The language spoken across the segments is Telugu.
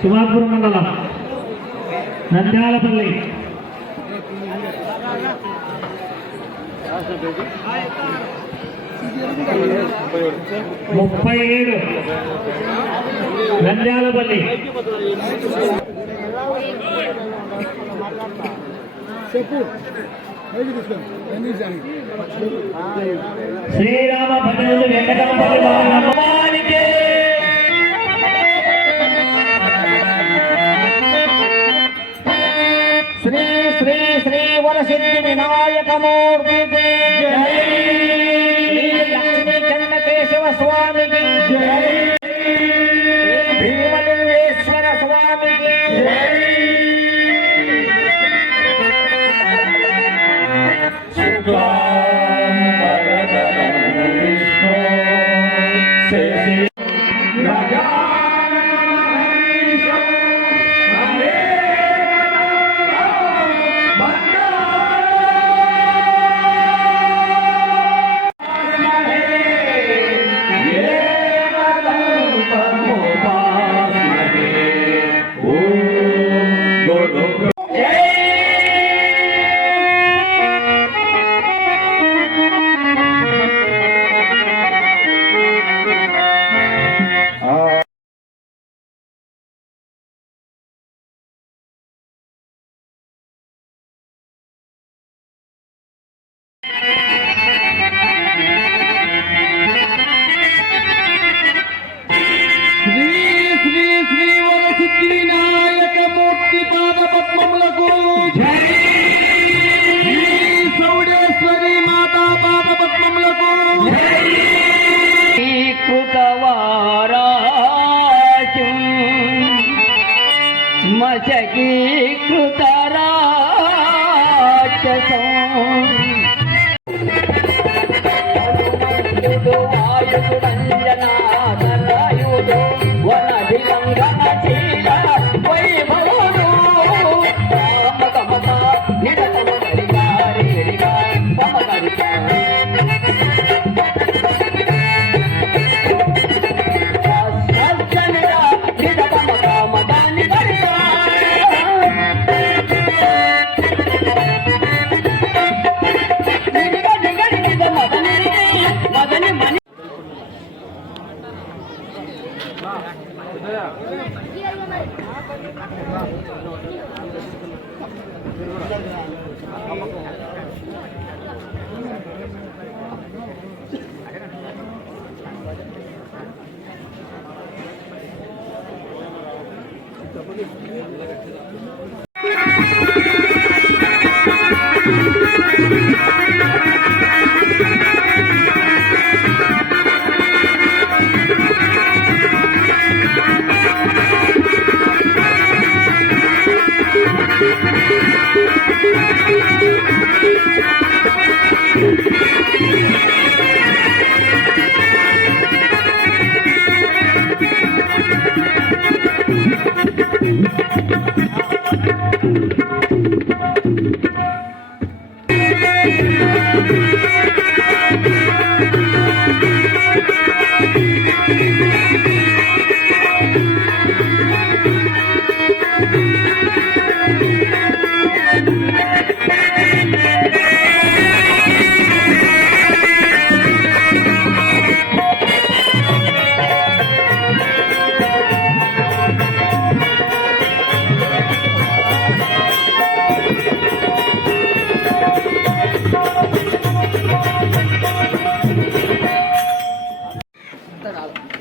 సుమాపూర్ మండలం నంద్యాలపల్లి 37 నంద్యాలపల్లి శ్రీరామ భజనులు వెంకటపల్లి వారికి శ్రీ శ్రీ శ్రీ వరసిద్ధి వినాయక మూర్తికి జై, లక్ష్మీ చెన్నకేశవ స్వామికి జై, భీమలింగేశ్వర స్వామికి జై.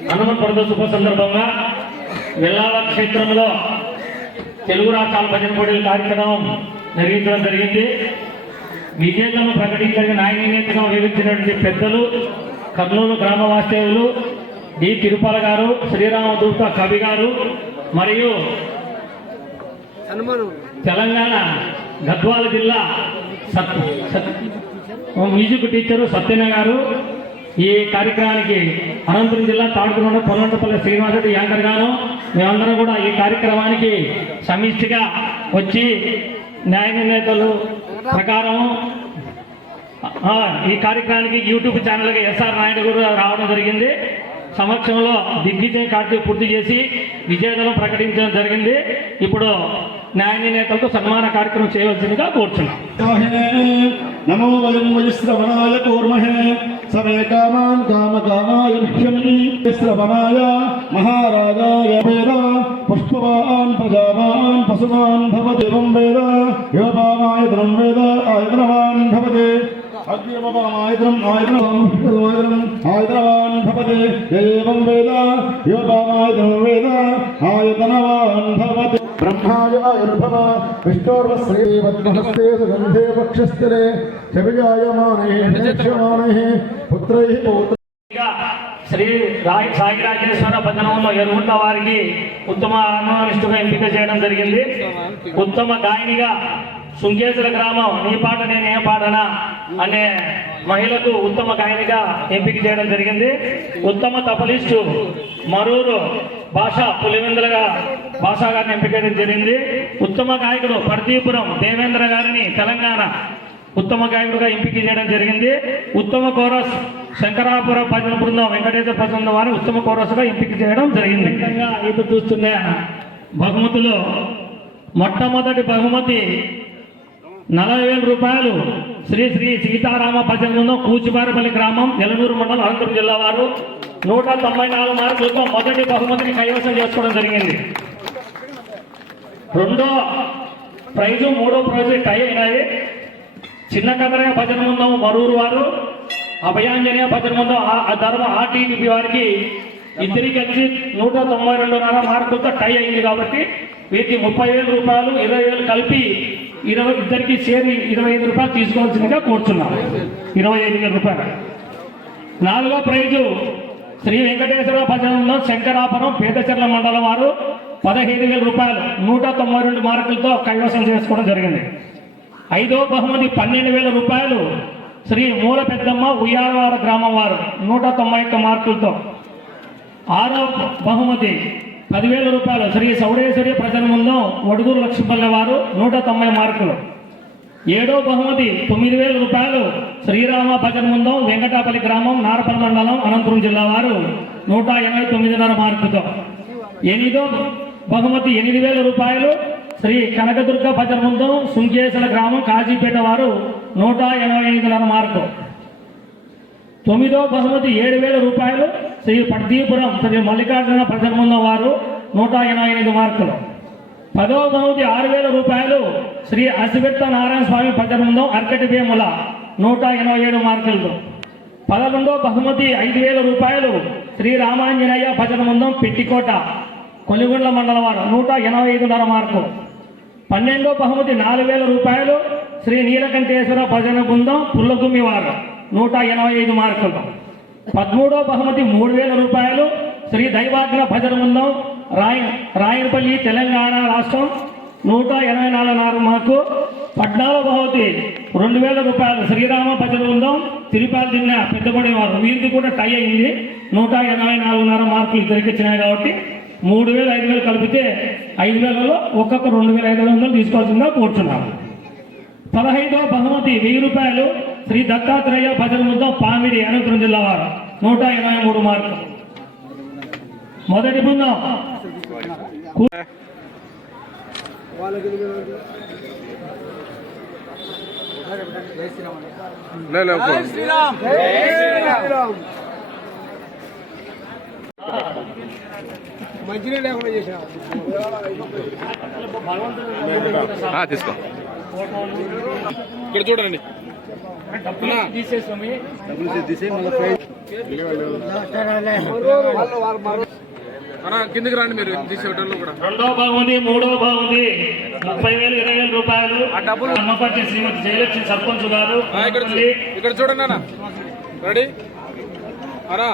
హనుమత్ శుభ సందర్భంగా వెల్లాల క్షేత్రంలో తెలుగు రాష్ట్రాల భజన పోటీల కార్యక్రమం నిర్వహించడం జరిగింది. విజేతలను ప్రకటించడానికి నాయకత్వం వహించినటువంటి పెద్దలు కర్నూలు గ్రామ వాస్తవ్యులు డి తిరుపల గారు, శ్రీరామదూత కవి గారు మరియు తెలంగాణ గద్వాల జిల్లా మ్యూజిక్ టీచరు సత్యన గారు ఈ కార్యక్రమానికి అనంతపురం జిల్లా తాడుకున్న పొల్లంటపల్లి శ్రీనివాసరెడ్డి యాంకర్ గాను మేమందరం కూడా ఈ కార్యక్రమానికి సమిష్టిగా వచ్చి న్యాయ నిర్ణేతలు ప్రకారం ఈ కార్యక్రమానికి యూట్యూబ్ ఛానల్కి ఎస్ఆర్ నాయుడు కూడా రావడం జరిగింది. సమక్షంలో దిగ్విజయ కార్తీక పూర్తి చేసి విజేతలను ప్రకటించడం జరిగింది. ఇప్పుడు న్యాయ నిర్ణేతలకు సన్మాన కార్యక్రమం చేయవలసిందిగా కోరుచున్నాం. నమో వయం వైశ్రవణాయ కూర్మహే సమే కామాన్ కామకామాయ ముఖ్యం శ్రవణాయ మహారాజాయ వేద పుష్పవాన్ ప్రజావాన్ పశువాన్ భవదేవం వేద యోపామాయతనం వేద ఆయతనవాన్ భవతే అగ్నిమపామాయతనం ఆయతనవాన్ భవతే ఏవం వేద యోపామాయతనం వేద ఆయతనవాన్ భవతే బ్రహ్మాయ ఆయుర్భవ విష్ణోర్వశ్రీవద్మహస్తే సుగంధే వక్షస్థిరే చవిజాయమానే పుత్రైః పౌత్ర శ్రీ సాయి రాజేశ్వర భజనంలో ఎరుగున్న వారికి ఉత్తమ అనునిష్ఠుగా ఎంపిక చేయడం జరిగింది. ఉత్తమ గాయనిగా సుంకేశ్వర గ్రామం నీ పాట నేను ఏ పాటనా అనే మహిళకు ఉత్తమ గాయనిగా ఎంపిక చేయడం జరిగింది. ఉత్తమ తపలిస్టు మరూరు భాష పులివెందులుగా భాషా గారిని ఎంపిక చేయడం జరిగింది. ఉత్తమ గాయకుడు పర్తీపురం దేవేంద్ర గారిని తెలంగాణ ఉత్తమ గాయకుడిగా ఎంపిక చేయడం జరిగింది. ఉత్తమ కోరస్ శంకరాపురం భజన బృందం వెంకటేశ్వర ప్రసన్న వారిని ఉత్తమ కోరస్గా ఎంపిక చేయడం జరిగింది. ఇప్పుడు చూస్తున్న బహుమతులు మొట్టమొదటి బహుమతి 40,000 రూపాయలు శ్రీ శ్రీ సీతారామ భజన బృందం కూచిబారపల్లి గ్రామం ఎలనూరు మండలం అనంతపురం జిల్లా వారు 194 మార్కులతో మొదటి బహుమతిని కైవసం చేసుకోవడం జరిగింది. రెండో ప్రైజు మూడో ప్రైజు టై అయినాయి. చిన్న కదరయ్య భజన బృందం మరూరు వారు అభయాంజనేయ భజన బృందం ధర్మ ఆర్టీపీ వారికి ఇద్దరికి కలిసి 192.5 మార్కులతో టై అయింది. కాబట్టి వీరికి 30,000 రూపాయలు 20,000 కలిపి ఇద్దరికి షేర్ 25 రూపాయలు తీసుకోవాల్సిందిగా కోరుతున్నాం. 25,000 రూపాయలు. నాలుగో ప్రైజు శ్రీ వెంకటేశ్వర భజనంలో శంకరాపురం పేదచెర్ల మండలం వారు 15,000 రూపాయలు 192 మార్కులతో కైవసం చేసుకోవడం జరిగింది. ఐదో బహుమతి 12,000 రూపాయలు శ్రీ మూల పెద్దమ్మ ఉయ్యాలవాడ గ్రామం వారు 191 మార్కులతో. ఆరో బహుమతి 10,000 రూపాయలు శ్రీ సౌడేశ్వరి ప్రజల ముందం వడుగురు లక్ష్మీపల్లె వారు 190 మార్కులు. ఏడో బహుమతి 9,000 రూపాయలు శ్రీరామ భజన ముందం వెంకటాపల్లి గ్రామం నారపల్లి మండలం అనంతపురం జిల్లా వారు 189.5 మార్కులతో. ఎనిమిదో బహుమతి 8,000 రూపాయలు శ్రీ కనకదుర్గ భజన బృందం సుంకేశ్వర గ్రామం కాజీపేట వారు 185.5 మార్కు. తొమ్మిదో బహుమతి 7,000 రూపాయలు శ్రీ పర్తీపురం శ్రీ మల్లికార్జున భజన బృందం వారు 188 మార్కులు. పదవ బహుమతి 6,000 రూపాయలు శ్రీ అసివెత్త నారాయణ స్వామి భజన బృందం అర్కటి వేముల 187 మార్కులతో. 11వ బహుమతి 5,000 రూపాయలు శ్రీ రామాంజనేయ భజన బృందం పెట్టికోట కొలిగొండ్ల మండలం వారు 185.5 మార్కు. 12వ బహుమతి 4,000 రూపాయలు శ్రీ నీలకంఠేశ్వర భజన బృందం పుల్లగుమ్మి వారు 185 మార్కులు. 13వ బహుమతి 3,000 రూపాయలు శ్రీ దైవాగ్న భజన బృందం రాయనపల్లి తెలంగాణ రాష్ట్రం 184 మార్కు. 14వ బహుమతి 2,000 రూపాయలు శ్రీరామ భజన బృందం తిరుపతి జిల్లా పెద్దపడి వారు వీరికి కూడా టై అయింది. 184.5 మార్కులు ఇద్దరికి ఇచ్చినాయి. కాబట్టి 3,000 5,000 కలిపితే 5,000లో ఒక్కొక్క 2,500 తీసుకోవాల్సిందిగా కోరుచున్నాము. 15వ బహుమతి 1,000 రూపాయలు శ్రీ దత్తాత్రేయ భజన బృందం పామిడి అనంతపురం జిల్లా వారు 183 మార్కులు. మొదటి బృందం మంచిగా లేకుండా చేసిన తీసుకో ఇక్కడ చూడండి కిందకి రండి మీరు తీసేటోళ్ళు కూడా. రెండో బాగుంది మూడో బాగుంది 30,000 20,000 రూపాయలు ఆ డబ్బులు అమ్మపట్టి శ్రీమతి జయలక్ష్మి సర్పంచ్ గారు ఇక్కడ చూడండి అన్న రెడీ అరా